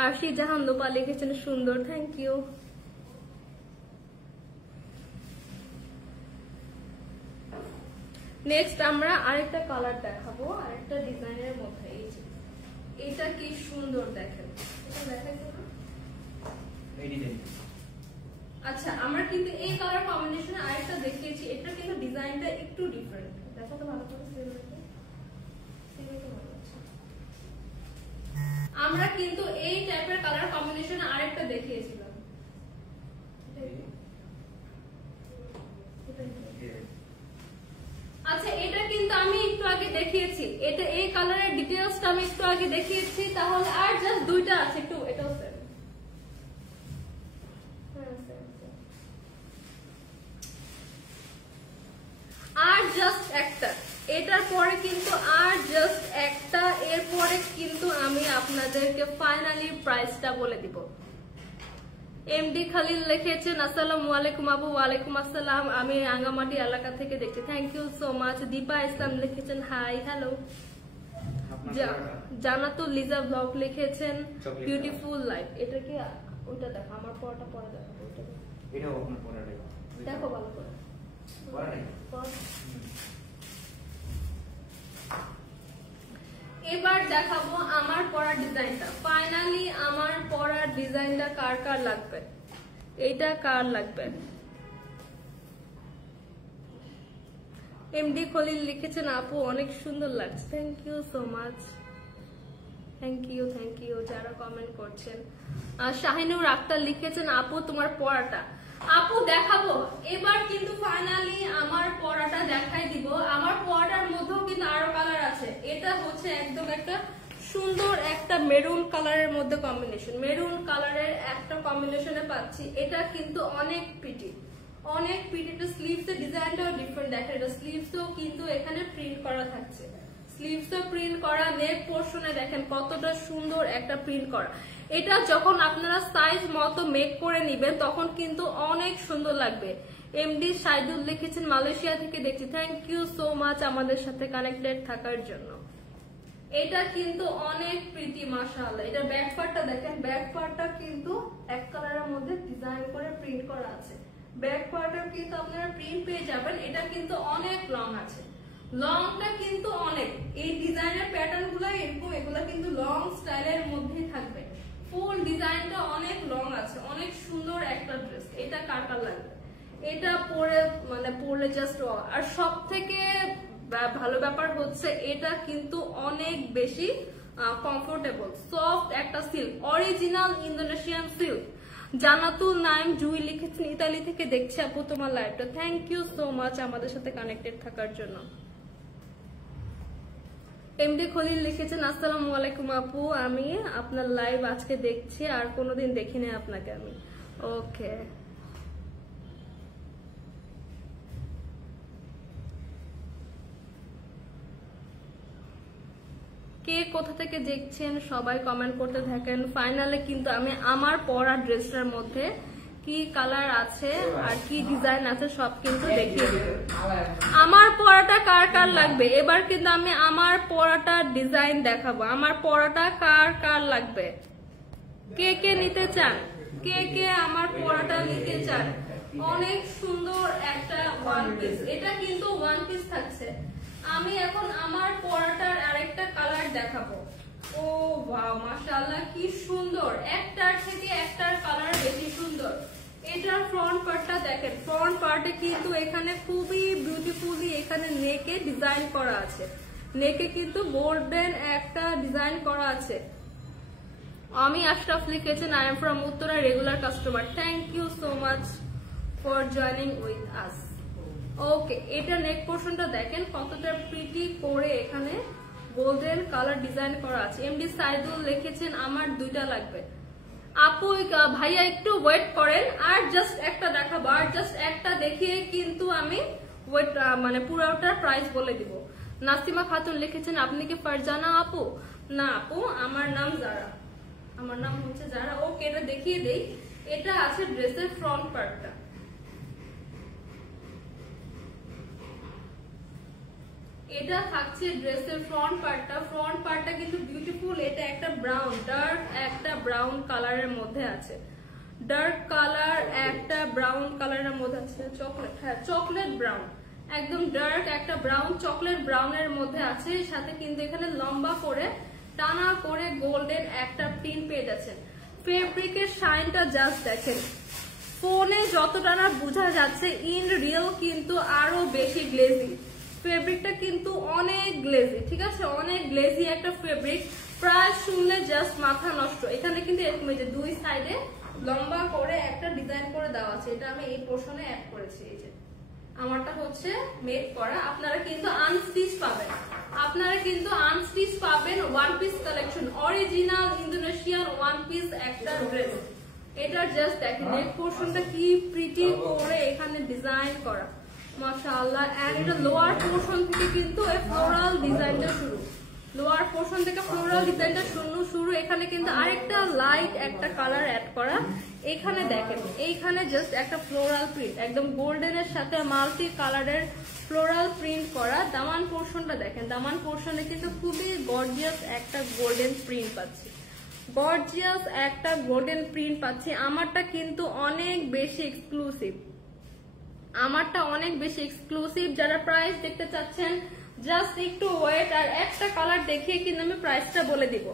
আরশি জাহান লোপা লিখেছেন সুন্দর, থ্যাংক ইউ। নেক্সট আমরা আরেকটা কালার দেখাবো, আরেকটা ডিজাইনের মধ্যে। এই যে এটা কি সুন্দর দেখেন, এটা দেখাইছো না? আচ্ছা, আমরা কিন্তু এই কালার কম্বিনেশনে আরেকটা দেখিয়েছি, এটা কিন্তু ডিজাইনটা একটু ডিফারেন্ট। দেখো তো ভালো করে, আমরা কিন্তু এই টাইপের কালার কম্বিনেশনে আরেকটা দেখিয়েছিলাম। আচ্ছা, এটা কিন্তু আমি একটু আগে দেখিয়েছি, এটা এই কালারের ডিটেইলসটা আমি একটু আগে দেখিয়েছি। তাহলে আর জাস্ট দুইটা আছে, একটু এটাও সেম। আর জাস্ট একটা, এটার পরে কিন্তু আর জাস্ট একটা, এরপরে কিন্তু আমি আপনাদেরকে ফাইনালি প্রাইসটা বলে দিব। এমডি খালিল লিখেছেন আসসালামু আলাইকুম আপু। ওয়ালাইকুম আসসালাম, আমি রাঙ্গামাটি এলাকা থেকে দেখছি, thank you so much. Dipa Islam লিখেছেন hi hello. Jannatul Liza blog লিখেছেন বিউটিফুল লাইফ। এটা কি ওইটা দেখো, আমার পরটা পরে দেখো, ওইটা এটাও আপনার পরটা দেখো ভালো করে। এবার দেখাবো আমার পরার ডিজাইনটা। ফাইনালি আমার পরার ডিজাইনটা কার কার লাগবে? এইটা কার লাগবে? এমডি খলিল লিখেছেন আপু অনেক সুন্দর লাগছে, thank you so much, thank you যারা কমেন্ট করছেন। শাহিনুর আক্তার লিখেছেন আপু তোমার পরাটা। আপু দেখাবো এবার কিন্তু ফাইনালি আমার পরাটা দেখাই দিব। আমার পরাটার মধ্যেও কিন্তু আরো কালার আছে। এটা হচ্ছে একদম একটা সুন্দর একটা মেরুন কালারের মধ্যে কম্বিনেশন, মেরুন কালারের একটা কম্বিনেশনে পাচ্ছি। এটা কিন্তু অনেক প্রিটি, অনেক প্রিটি। স্লিভস এর ডিজাইনটাও ডিফারেন্ট, দেখেন এটা স্লিভসও কিন্তু এখানে প্রিন্ট করা থাকছে, স্লিভসও প্রিন্ট করা। নেক পোর্শনে দেখেন কতটা সুন্দর একটা প্রিন্ট করা। এটা যখন আপনারা সাইজ মতো মেক করে নিবেন তখন কিন্তু অনেক সুন্দর লাগবে। এমডি সাইদুল লিখেছেন মালয়েশিয়া থেকে দেখছি, থ্যাংক ইউ সো মাচ আমাদের সাথে কানেক্টেড থাকার জন্য। এটা কিন্তু অনেক প্রীতি মাশাআল্লাহ। এটা ব্যাক পার্টটা দেখেন, ব্যাক পার্টটা কিন্তু এক কালারের মধ্যে ডিজাইন করে প্রিন্ট করা আছে। ব্যাক পার্টটা কিন্তু আপনারা প্রিন্ট পেয়ে যাবেন। এটা কিন্তু অনেক লং আছে, লংটা কিন্তু অনেক। এই ডিজাইনের প্যাটার্ন গুলো এরকম, এগুলো কিন্তু লং স্টাইলের মধ্যেই থাকবে। ফুল ডিজাইনটা অনেক লং আছে, অনেক সুন্দর একটা ড্রেস। এটা কার কার লাগবে? এটা পরে মানে পরলে জাস্ট। আর সব থেকে ভালো ব্যাপার হচ্ছে এটা কিন্তু অনেক বেশি কমফোর্টেবল, সফট একটা সিল্ক, অরিজিনাল ইন্দোনেশিয়ান সিল্ক। জান্নাতুল নাইম জুই লিখেছেন ইতালি থেকে দেখছি আপু তোমার লাইভটা। থ্যাংক ইউ সো মাচ আমাদের সাথে কানেক্টেড থাকার জন্য। এমডি খলিল লিখেছেন আসসালামু আলাইকুম আপু, আমি আপনার লাইভ আজকে দেখছি, আর কোনোদিন দেখিনি আপনাকে আমি। ওকে, কে কোথা থেকে দেখছেন সবাই কমেন্ট করতে থাকেন। ফাইনালে কিন্তু আমি আমার পরা ড্রেসটার মধ্যে কি কালার আছে আর কি ডিজাইন আছে সব কিন্তু দেখিয়ে দেব। আমার পরাটা কার কার লাগবে এবার কিন্তু আমি আমার পরাটা ডিজাইন দেখাবো। আমার পরাটা কার কার লাগবে, কে কে নিতে চান, কে কে আমার পরাটা নিতে চান? অনেক সুন্দর একটা ওয়ান পিস, এটা কিন্তু ওয়ান পিস থাকছে। আমি এখন আমার পরাটার আরেকটা কালার দেখাবো। ও ওয়াও মাশাআল্লাহ, কি সুন্দর, একটার থেকে একটার কালার বেশি সুন্দর। এটার ফ্রন্ট পার্টটা দেখেন, ফ্রন্ট পার্টে কিন্তু এখানে খুবই বিউটিফুলি এখানে নেকে ডিজাইন করা আছে। নেকে কিন্তু গোল্ডেন একটা ডিজাইন করা আছে। আমি আশরাফ লিখেছেন I am from Uttara, regular customer. Thank you so much for joining with us. Okay, এটা নেক পোর্শনটা দেখেন কতটা প্রিটি করে এখানে গোল্ডেন কালার ডিজাইন করা আছে। এমডি সাইদুল লিখেছেন আমার দুইটা লাগবে। আপু ভাইয়া একটু ওয়েট করেন, আর জাস্ট একটা দেখাবো, আর জাস্ট একটা দেখিয়ে কিন্তু আমি ওয়েট মানে পুরোটার প্রাইস বলে দিব। নাসিমা খাতুন লিখেছেন আপনি কি ফারজানা আপু? না আপু, আমার নাম জারা, আমার নাম হচ্ছে জারা। ওকে, এটা দেখিয়ে দেই। এটা আছে ড্রেসের ফ্রন্ট পার্টটা। এটা থাকছে ড্রেসের ফ্রন্ট পার্টটা। ফ্রন্ট পার্টটা কিন্তু বিউটিফুল। এটা একটা ব্রাউন, ডার্ক একটা ব্রাউন কালারের মধ্যে আছে। ডার্ক কালার একটা ব্রাউন কালারের মধ্যে আছে, চকলেট, হ্যাঁ চকলেট ব্রাউন, একদম ডার্ক একটা ব্রাউন চকলেট ব্রাউনের মধ্যে আছে। সাথে কিন্তু এখানে লম্বা করে টানা করে গোল্ডেন একটা প্রিন্ট পেয়ে যাচ্ছেন। ফেব্রিকের শাইনটা জাস্ট দেখেন, ফোনে যতটা না বোঝা যাচ্ছে ইন রিয়েল কিন্তু আরো বেশি গ্লেজি। ফেব্রিকটা কিন্তু অনেক গ্লেজি, ঠিক আছে, অনেক গ্লেজি একটা ফেব্রিক। প্রায় শুনলে জাস্ট মাথা নষ্ট। এখানে কিন্তু এরকম যে দুই সাইডে লম্বা করে একটা ডিজাইন করে দেওয়া আছে। এটা আমি এই পোর্শনে অ্যাড করেছি। এই যে আমারটা হচ্ছে মেড করা। আপনারা কিন্তু আনস্টিচ পাবেন, আপনারা কিন্তু আনস্টিচ পাবেন one piece collection, original Indonesian one piece একটা ড্রেস। এটা জাস্ট দেখেন নেক পোর্শনটা কি প্রিটি করে এখানে ডিজাইন করা মাশাআল্লাহ। এন্ড এটা লোয়ার পোর্শন থেকে কিন্তু এই ফ্লোরাল ডিজাইনটা শুরু, লোয়ার পোর্শন থেকে ফ্লোরাল ডিজাইনটা শুরু। এখানে কিন্তু আরেকটা লাইট একটা কালার অ্যাড করা। এখানে দেখেন এইখানে জাস্ট একটা ফ্লোরাল প্রিন্ট, একদম গোল্ডেনের সাথে মাল্টি কালারের ফ্লোরাল প্রিন্ট করা। দামান পোর্শনটা দেখেন, দামান পোর্শনে কিন্তু খুবই গর্জিয়াস একটা গোল্ডেন প্রিন্ট পাচ্ছি, গর্জিয়াস একটা গোল্ডেন প্রিন্ট পাচ্ছি। আমারটা কিন্তু অনেক বেশি এক্সক্লুসিভ, আমারটা অনেক বেশি এক্সক্লুসিভ। যারা প্রাইস দেখতে চাচ্ছেন জাস্ট একটু ওয়েট, আর একটা কালার দেখিয়ে কিন্তু আমি প্রাইসটা বলে দিব,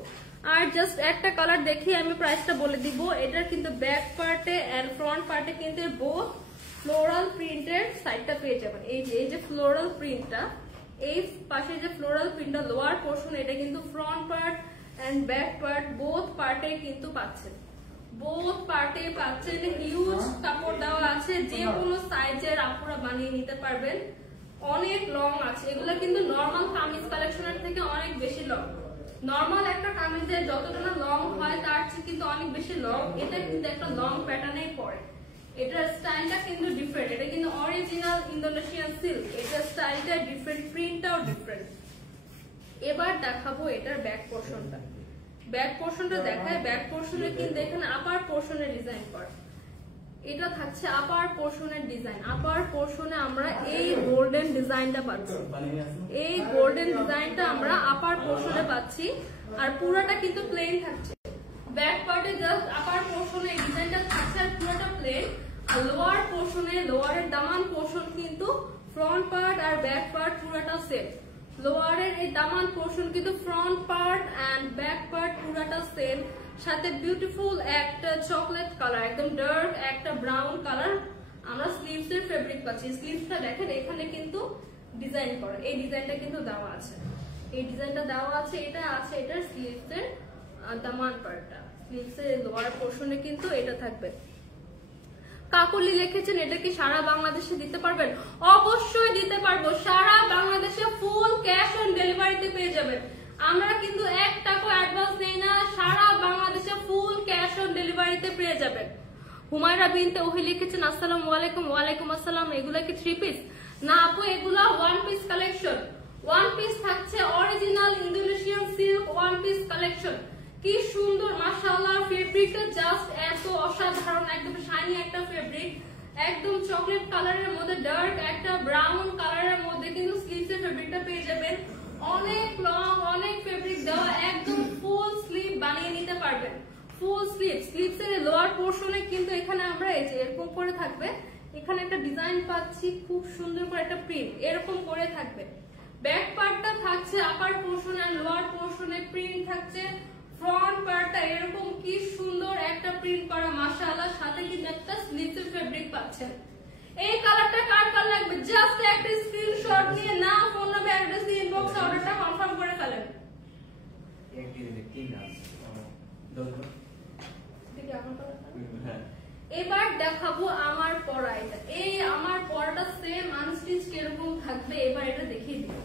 আর জাস্ট একটা কালার দেখিয়ে আমি প্রাইসটা বলে দিব। এটার কিন্তু ব্যাক পার্টে এন্ড ফ্রন্ট পার্টে কিন্তু বোথ ফ্লোরাল প্রিন্টের সাইডটা পেয়ে যাবেন। এই যে ফ্লোরাল প্রিন্টটা, এই পাশে যে ফ্লোরাল প্রিন্টটা লোয়ার পোর্শন, এটা কিন্তু front part and back part both পার্টে কিন্তু পাচ্ছেন, বোথ পার্টে পাচ্ছেন। হিউজ কাপড় দেওয়া আছে, যে কোনো সাইজের আপুরা বানিয়ে নিতে পারবেন। অনেক লং আছে, এগুলো কিন্তু নর্মাল কামিজ কালেকশনের থেকে অনেক বেশি লং। নর্মাল একটা কামিজের যতটা না লং হয় তার চেয়ে কিন্তু অনেক বেশি লং। এটা কিন্তু একটা লং প্যাটার্নেই পড়ে। এটার স্টাইলটা কিন্তু ডিফারেন্ট, এটা কিন্তু অরিজিনাল ইন্দোনেশিয়ান সিল্ক। এটার স্টাইলটা ডিফারেন্ট, প্রিন্টটাও ডিফারেন্ট। এবার দেখাবো এটার ব্যাক পোর্শনটা। ব্যাক পোর্শনটা দেখায়, ব্যাক পোর্শনে কিন্তু এখানে আপার পোর্শনের ডিজাইন করা। এটা থাকছে আপার পোর্শনের ডিজাইন। আপার পোর্শনে আমরা এই গোল্ড গোল্ডেন ডিজাইনটা পাচ্ছি। এই গোল্ডেন ডিজাইনটা আমরা আপার পোর্শনে পাচ্ছি, আর পুরোটা কিন্তু প্লেন থাকছে। ব্যাক পার্টে জাস্ট আপার পোর্শনে এই ডিজাইনটা থাকছে, আর পুরোটা প্লেন। আর লোয়ার পোর্শনে, লোয়ারের দামান পোর্শন কিন্তু ফ্রন্ট পার্ট আর ব্যাক পার্ট পুরোটা সেম। লোয়ারের এই দামান পোর্শন কিন্তু front part and back part পুরোটা সেম, সাথে বিউটিফুল একটা চকলেট কালার, একদম ডার্ক একটা ব্রাউন কালার আমরা স্লিভস এর ফেব্রিক পাচ্ছি। স্লিভসটা দেখেন এখানে কিন্তু ডিজাইন করা, এই ডিজাইনটা কিন্তু দেওয়া আছে, এই ডিজাইনটা দেওয়া আছে, এটা আছে এটার স্লিভস এর দামান পার্টটা। স্লিভস এর লোয়ার পোর্শনে কিন্তু এটা থাকবে। কাকুলি লিখেছেন এটা কি সারা বাংলাদেশে দিতে পারবেন? অবশ্যই দিতে পারবো, সারা বাংলাদেশে ফুল ক্যাশ অন ডেলিভারিতে পেয়ে যাবেন। আমরা কিন্তু 1 টাকা অ্যাডভান্স নেই না, সারা বাংলাদেশে ফুল ক্যাশ অন ডেলিভারিতে পেয়ে যাবেন। হুমায়রা বিনতে ওহি লিখেছেন আসসালামু আলাইকুম। ওয়ালাইকুম আসসালাম। এগুলা কি 3 পিস? না আপু, এগুলা 1 পিস কালেকশন। 1 পিস থাকছে original Indonesian silk 1 piece collection. কি সুন্দর মাশাআল্লাহ, ফেব্রিকটা জাস্ট এত অসাধারণ, একদম শাইনি একটা ফেব্রিক, একদম চকলেট কালারের মধ্যে ডার্ক একটা ব্রাউন কালারের মধ্যে কিন্তু স্লিভস এর ফেব্রিকটা পেয়ে যাবেন। অনেক লং, অনেক ফেব্রিক দেওয়া, একদম ফুল স্লিভ বানিয়ে নিতে পারবেন। ফুল স্লিভ, স্লিভস এর লোয়ার পোর্শনে কিন্তু এখানে আমরা এই যে এরকম করে থাকবে, এখানে একটা ডিজাইন পাচ্ছি, খুব সুন্দর করে একটা প্রিন্ট এরকম করে থাকবে। ব্যাক পার্টটা থাকছে আপার পোর্শন আর লোয়ার পোর্শনে প্রিন্ট থাকছে। ফ্রন্ট পার্টটা এরকম কি সুন্দর একটা প্রিন্ট করা মাশাআল্লাহ, সাথে কিন্তু একটা স্লিভস এর ফেব্রিক পাচ্ছেন। এই কালারটা কার কার লাগবে জাস্ট একটা স্ক্রিনশট নিয়ে নাম, ফোন নাম্বার, অ্যাড্রেস দিয়ে ইনবক্সে অর্ডারটা কনফার্ম করে ফেলেন। এবার দেখাবো আমার পরা। এটা এই আমার পরাটা সেম আনস্টিচ কিরকম থাকবে এবার এটা দেখিয়ে দিব।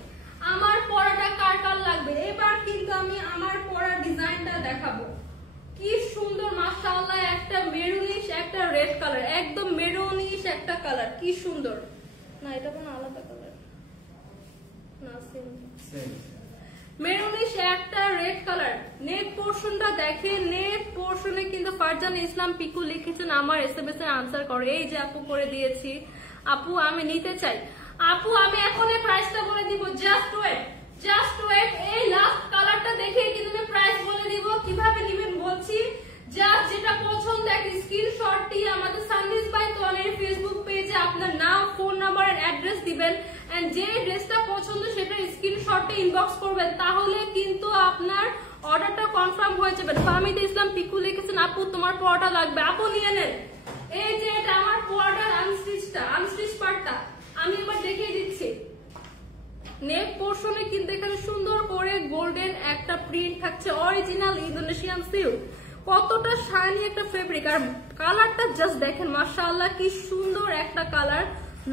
আমার পরাটা কার কার লাগবে এবার কিন্তু আমি আমার পরা ডিজাইনটা দেখাবো। কি সুন্দর মাশাআল্লাহ, একটা মেরুনিশ একটা রেড কালার, একদম মেরুনিশ একটা কালার, কি সুন্দর না, এটা কোনো আলাদা কালার না, সেম মেরুনিশ একটা রেড কালার। নেক পোর্শনটা দেখে, নেক পোর্শনে কিন্তু ফারজান ইসলাম পিকু লিখেছেন আমার এসএমএস এর আনসার করে। এই যে আপু করে দিয়েছি, আপু আমি নিতে চাই। আপু আমি এখন এই প্রাইসটা বলে দিব, জাস্ট ওয়েট, জাস্ট ওয়েট। এই লাস্ট কালারটা দেখে কিন্তু আমি প্রাইস বলে দিব, কিভাবে নেবেন বলছি। জাস্ট যেটা পছন্দ একটা স্ক্রিনশট দিয়ে আমাদের সানভিজ বাই তোয়ালের ফেসবুক পেজে আপনার নাম, ফোন নাম্বার আর অ্যাড্রেস দিবেন, এন্ড যে ড্রেসটা পছন্দ সেটা স্ক্রিনশটে ইনবক্স করবেন, তাহলে কিন্তু আপনার অর্ডারটা কনফার্ম হয়ে যাবে। ফাহমিদ ইসলাম পিকু লিখেছেন আপু তোমার পরাটা লাগবে, আপু নিয়ে নেন। এই যে এটা আমার পরাটার আনস্টিচটা, আনস্টিচ পার্টটা আমি এবার দেখিয়ে দিচ্ছি। নেক পোর্শনে কিন্তু এখানে সুন্দর করে গোল্ডেন একটা প্রিন্ট থাকছে, অরিজিনাল ইন্দোনেশিয়ান সিল্ক। কতটা শাইনি একটা ফেব্রিক, আর কালারটা জাস্ট দেখেন মাশাআল্লাহ, কি সুন্দর একটা কালার।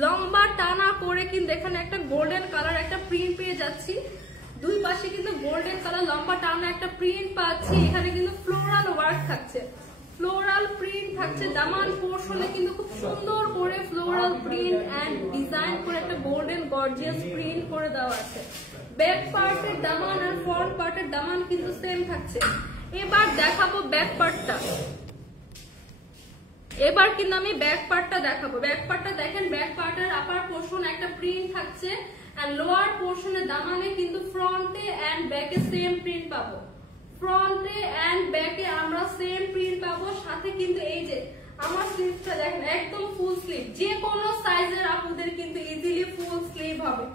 লম্বা টানা করে কিন্তু এখানে একটা গোল্ডেন কালার একটা প্রিন্ট পেয়ে যাচ্ছি। দুই পাশে কিন্তু গোল্ডেন কালার লম্বা টানা একটা প্রিন্ট পাচ্ছি। এখানে কিন্তু ফ্লোরাল ওয়ার্ক থাকছে, ফ্লোরাল প্রিন্ট থাকছে। দামান পোর্শনে কিন্তু খুব সুন্দর করে ফ্লোরাল প্রিন্ট এন্ড ডিজাইন করে একটা গোল্ডেন গর্জিয়াস প্রিন্ট করে দেওয়া আছে। ব্যাক পার্টের দামান আর ফ্রন্ট পার্টের দামান কিন্তু সেম থাকছে। এবার দেখাবো ব্যাক পার্টটা, এবার কিন্তু আমি ব্যাক পার্টটা দেখাবো। ব্যাক পার্টটা দেখেন, ব্যাক পার্টের আপার পোর্শন একটা প্রিন্ট থাকছে, আর লোয়ার পোর্শনের দামানে কিন্তু ফ্রন্টে এন্ড ব্যাকে সেম প্রিন্ট পাবো। ফ্রন্টে এন্ড ব্যাকে আমরা সেম প্রিন্ট পাবো, সাথে কিন্তু এই যে আমার স্লিভটা দেখেন একদম ফুল স্লিভ, যে কোনো সাইজের আপুদের কিন্তু ইজিলি ফুল স্লিভ হবে।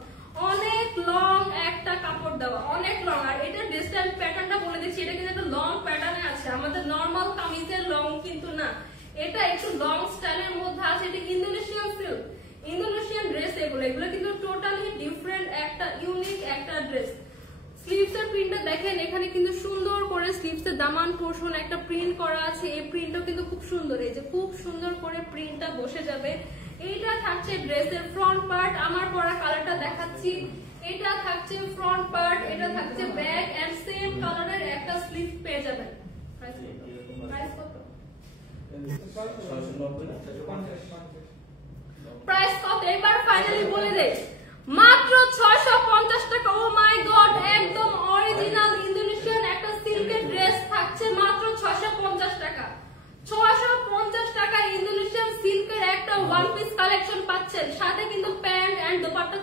অনেক লং একটা কাপড় দেওয়া, অনেক লং। আর এটা ডিস্টেন্স প্যাটার্নটা বলে দিচ্ছি, এটা কিন্তু একটা লং প্যাটার্নে আছে, আমাদের নর্মাল কামিজের লং কিন্তু না, এটা একটু লং স্টাইলের মধ্যে আছে। এটা ইন্দোনেশিয়ান সিল্ক, ইন্দোনেশিয়ান ড্রেস এগুলো, এগুলো কিন্তু টোটালি ডিফারেন্ট একটা ইউনিক একটা ড্রেস। স্লিভস এর প্রিন্টটা দেখেন, এখানে কিন্তু সুন্দর করে স্লিভস এর দামান পোর্শন একটা প্রিন্ট করা আছে। এই প্রিন্টও কিন্তু খুব সুন্দর, এই যে খুব সুন্দর করে প্রিন্টটা বসে যাবে। এইটা থাকছে ড্রেসের ফ্রন্ট পার্ট, আমার পরা কালারটা দেখাচ্ছি। এটা থাকছে ফ্রন্ট পার্ট, এটা থাকছে ব্যাক এন্ড সেম কালারের একটা স্লিভ পেয়ে যাবেন। প্রাইস কত? প্রাইস কত এবার ফাইনালি বলে দেই, মাত্র 650 টাকা। ও মাই গড, একদম অরিজিনাল ইন্দোনেশিয়ান একটা সিল্কের ড্রেস থাকছে মাত্র 650 টাকা। 650 টাকা ইন্দোনেশিয়ান সিল্কের একটা ওয়ান পিস কালেকশন পাচ্ছেন, সাথে কিন্তু প্যান্ট এন্ড দোপাট্টা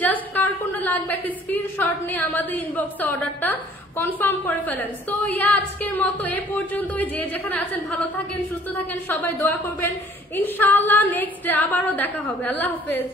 জাস্ট কার কোনটা লাগবে একটা স্ক্রিনশট নিয়ে আমাদের ইনবক্সে অর্ডারটা কনফার্ম করে ফেলেন। তো আজকের মতো এ পর্যন্তই। যে যেখানে আছেন ভালো থাকেন, সুস্থ থাকেন, সবাই দোয়া করবেন। ইনশাআল্লাহ নেক্সট ডে আবারও দেখা হবে। আল্লাহ হাফেজ।